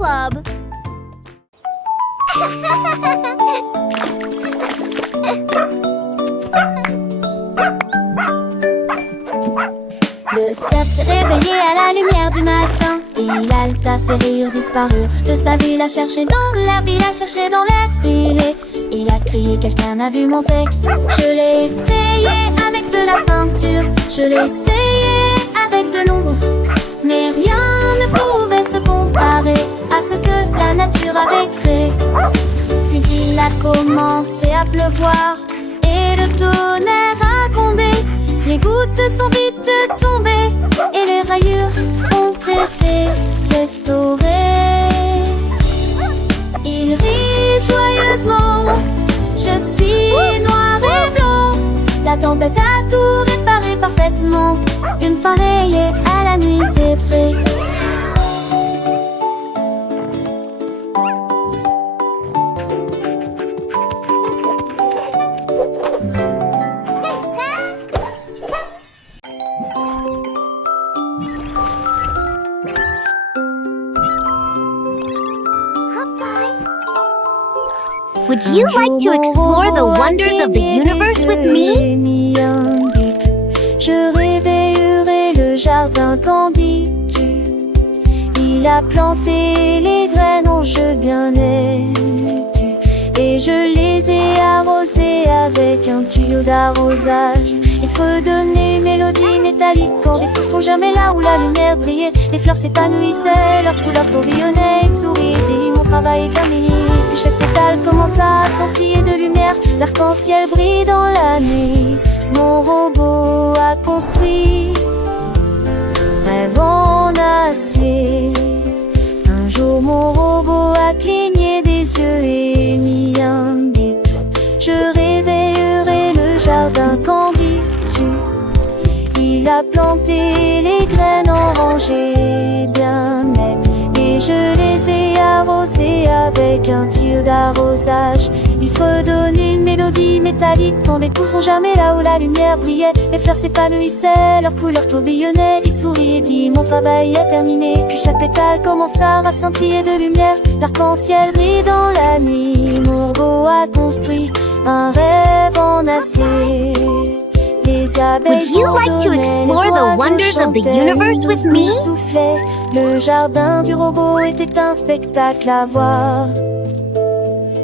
Club. Le cerf s'est réveillé à la lumière du matin. Il halta, ses rayures disparurent. De sa vie, il a cherché dans l'herbe, il a cherché dans l'air. Il a crié, quelqu'un a vu mon zé. Je l'ai essayé avec de la peinture, je l'ai essayé avec de l'ombre, mais rien ne pouvait se comparer à ce que la nature avait créé. Puis il a commencé à pleuvoir et le tonnerre a grondé. Les gouttes sont vite tombées et les rayures ont été restaurées. Il rit joyeusement, je suis noir et blanc. La tempête a tout réparé parfaitement. Une fois rayée à la nuit, c'est prêt. Would you like to explore the wonders of the universe with me? Je réveillerai le jardin quand dis-tu? Il a planté les graines en jeu bien étu, et je les ai arrosées avec un tuyau d'arrosage. Il fredonnait une mélodie métallique quand les pouces sont jamais là où la lumière brillait. Les fleurs s'épanouissaient, leurs couleurs tourbillonnaient. Il sourit, dit mon travail est terminé. Puis chaque pétale commença à scintiller de lumière. L'arc-en-ciel brille dans la nuit. Mon robot a construit un rêve en acier. Un jour mon robot a cligné des yeux et mis un bip. Je réveillerai le jardin quand dis-tu? Il a planté les graines en rangées bien nettes, et je les ai arrosées avec un tuyau d'arrosage. Il fredonne une mélodie métallique quand les pouces sont jamais là où la lumière brillait. Les fleurs s'épanouissaient, leurs couleurs tourbillonnaient. Il sourit et dit mon travail est terminé. Puis chaque pétale commença à scintiller de lumière. L'arc-en-ciel brille dans la nuit. Mon robot a construit un rêve en acier. Would you like to explore the wonders of the universe with me? Le jardin du robot était un spectacle à voir.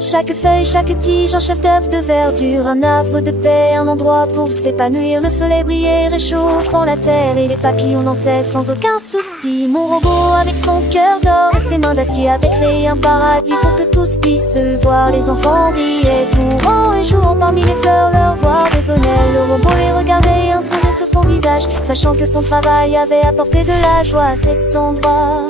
Chaque feuille, chaque tige, un chef-d'œuvre de verdure, un havre de paix, un endroit pour s'épanouir. Le soleil brillait, réchauffant la terre, et les papillons dansaient sans aucun souci. Mon robot avec son cœur d'or et ses mains d'acier avait créé un paradis pour que tous puissent le voir. Les enfants riaient, courant et jouant parmi les fleurs, leur voix résonnait. Le robot les regardait, un sourire sur son visage, sachant que son travail avait apporté de la joie à cet endroit.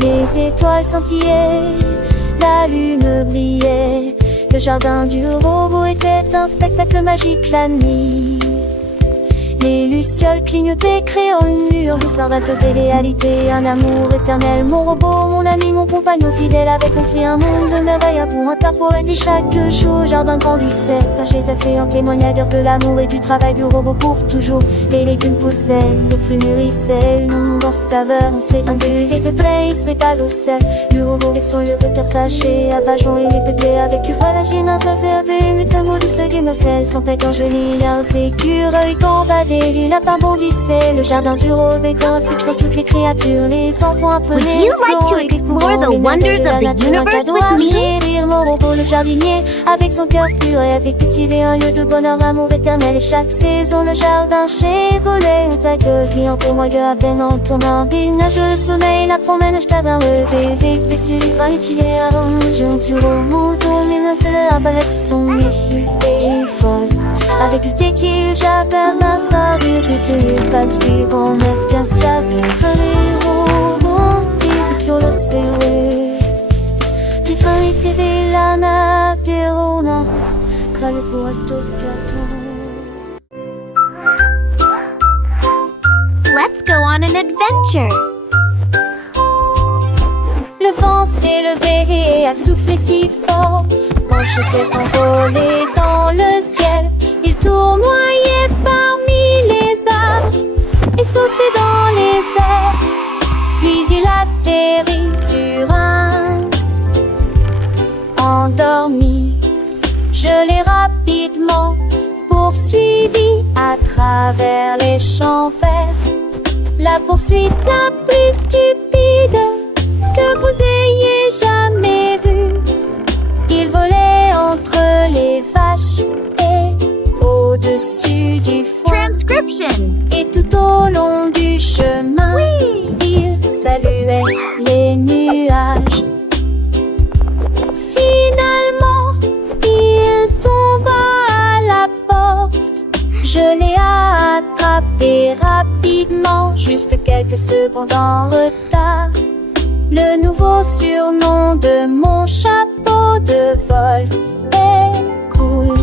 Les étoiles scintillaient, la lune brillait. Le jardin du robot était un spectacle magique la nuit. Les lucioles clignotaient, créant une lueur de savate de réalité, un amour éternel. Mon robot, mon ami, mon compagnon fidèle, avait construit un monde de merveilles pour un tas poète. Et chaque jour, le jardin grandissait, cachés assez en témoignage de l'amour et du travail du robot pour toujours. Les légumes poussaient, les fruits mûrissaient, une abondance saveur, on s'est imbu et se trahissait pas l'eau sel. Le robot avec son lieu de persaché, à Vajon et les bébés avec Uvalagine, un seul CAP, mais un mot du seuil du Marcel, sans pète angéline, un écureuil campade. Les lapins bondissaient, le jardin du robot est un futur pour toutes les créatures. Les enfants apprenaient. Would you like to explore the wonders of the universe with me? Mon robot, le jardinier, avec son cœur pur, et avait cultivé un lieu de bonheur, amour éternel. Et chaque saison, le jardin Chevrolet, où ta gueule vient pour moi, à peine en tournant. Nage le soleil, la promène, je t'avais un rêve. Des sur les fins utilisés à l'enjeu du robot, les notes de la balette sont méfiées et fausses. Avec le détil, j'appelle ma star. Répéter pas de suivre en escastas. Les robots, ils clôt le serré. Les fins utilisés, la nappe des ronins. Crâle pour astos Let's go on an adventure. Le vent s'est levé et a soufflé si fort. Mon chien s'est envolé dans le ciel. Il tournoyait parmi les arbres et sautait dans les airs. Puis il atterrit sur un endormi. Je l'ai rapidement poursuivi à travers les champs verts. La poursuite la plus stupide que vous ayez jamais vue. Il volait entre les vaches et au-dessus du foin. Transcription. Et tout au long du chemin, il saluait les nuages. Finalement, il tomba à la porte. Je l'ai attrapé rapidement, juste quelques secondes en retard. Le nouveau surnom de mon chapeau de vol est cool.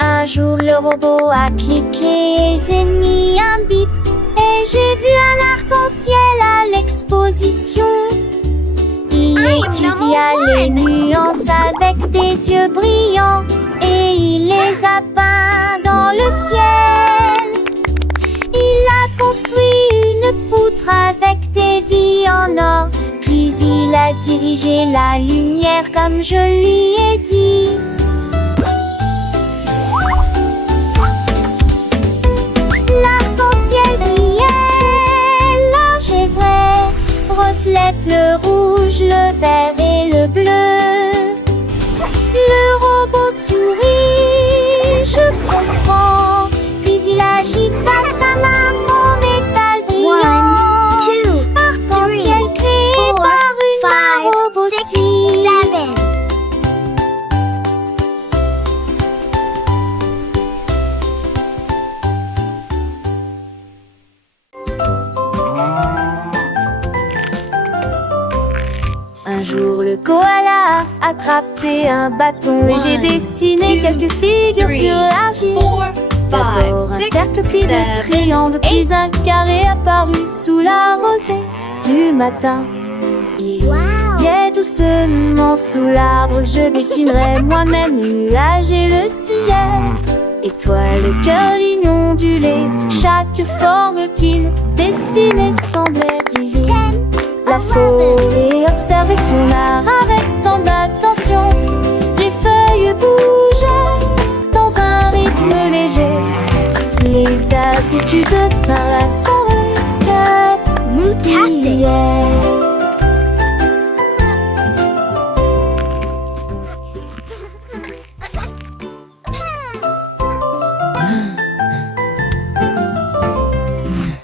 Un jour le robot a cliqué et j'ai mis un bip. Et j'ai vu un arc-en-ciel à l'exposition. Il étudia les nuances avec des yeux brillants et il les a peints dans le ciel. Il a construit une poutre avec des vies en or. Puis il a dirigé la lumière comme je lui ai dit. L'arc-en-ciel brillait, large et vrai, reflète le rouge, le vert et le bleu. Le robot sourit, je comprends, puis il agita sa main en métal brillant. 1, 2, Arc-en-ciel créé 4, par une main 5, robotique. 6, 7. Un jour le koala a attrapé un bâton et j'ai dessiné quelques figures sur l'argile. D'abord un cercle puis de triangles, puis un carré apparu sous la rosée du matin. Il est doucement sous l'arbre, je dessinerai moi-même nuage et le ciel. Étoile, cœur, ligne ondulée, chaque forme qu'il dessinait semblait divine. La forêt observait son art avec tant d'attention. Les feuilles bougeaient dans un rythme léger. Les habitudes tinrent la soirée. Mootastic.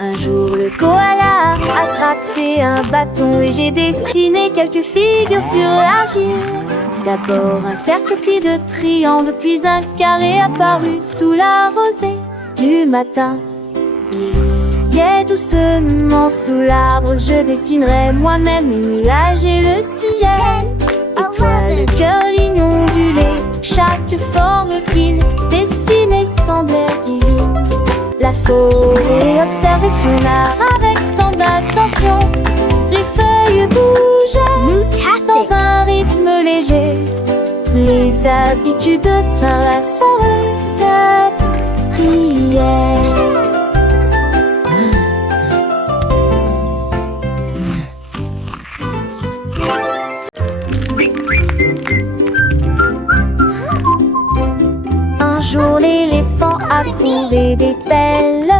Un jour le koala a attrapé un bâton et j'ai dessiné quelques figures sur l'argile. D'abord un cercle puis de triangles, puis un carré apparu sous la rosée du matin. Il est doucement sous l'arbre, je dessinerai moi-même les nuages et le ciel. Étoile, cœur, ligne ondulée, chaque forme qu'il dessinait semblait divine. La forêt observait son art avec tant d'attention. Les feuilles bougeaient dans un rythme léger. Les habitudes tinrent la soirée prière. Un jour l'éléphant a trouvé des pelles.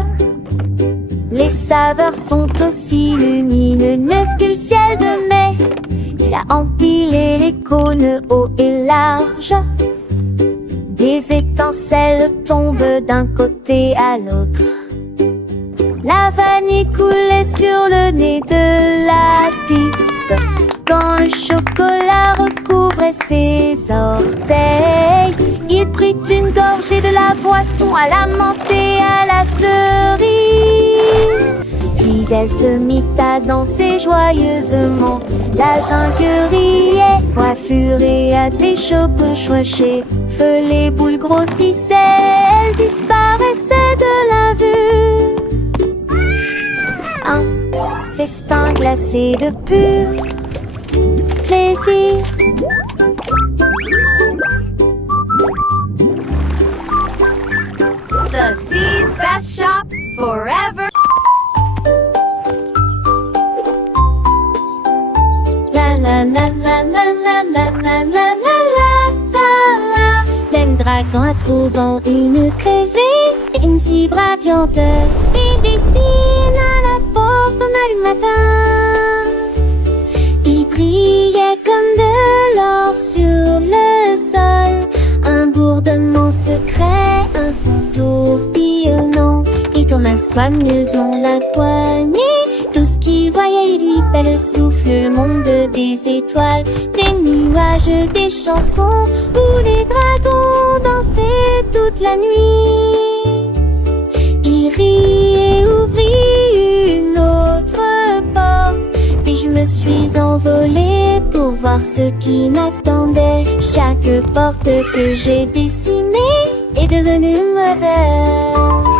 Les saveurs sont aussi lumineuses que le ciel de mai. Il a empilé les cônes hauts et larges. Des étincelles tombent d'un côté à l'autre. La vanille coulait sur le nez de la pipe. Quand le chocolat recouvrait ses orteils, il prit une gorgée de la boisson à la menthe et à la cerise. Puis Puis elle se mit à danser joyeusement. La jungle riait, coiffure et à des cheveux cheveux. Feu les boules grossissaient, elle disparaissait de la vue. Un festin glacé de pur plaisir. The Sea's best shop forever. La la la la la la la la la la la. L'aime dragon à trouvant une crevée, une si brave viandeur. Il dessine à la porte du matin. Il brillait comme de l'or sur le sol. Un bourdonnement secret, un son tourbillonnant. Il tourna soigneusement la poignée. Tout ce qu'il voyait, il lui fait le souffle, le monde des étoiles, des nuages, des chansons, où les dragons dansaient toute la nuit. Il rit et ouvrit une autre porte, puis je me suis envolée pour voir ce qui m'attendait. Chaque porte que j'ai dessinée est devenue moderne.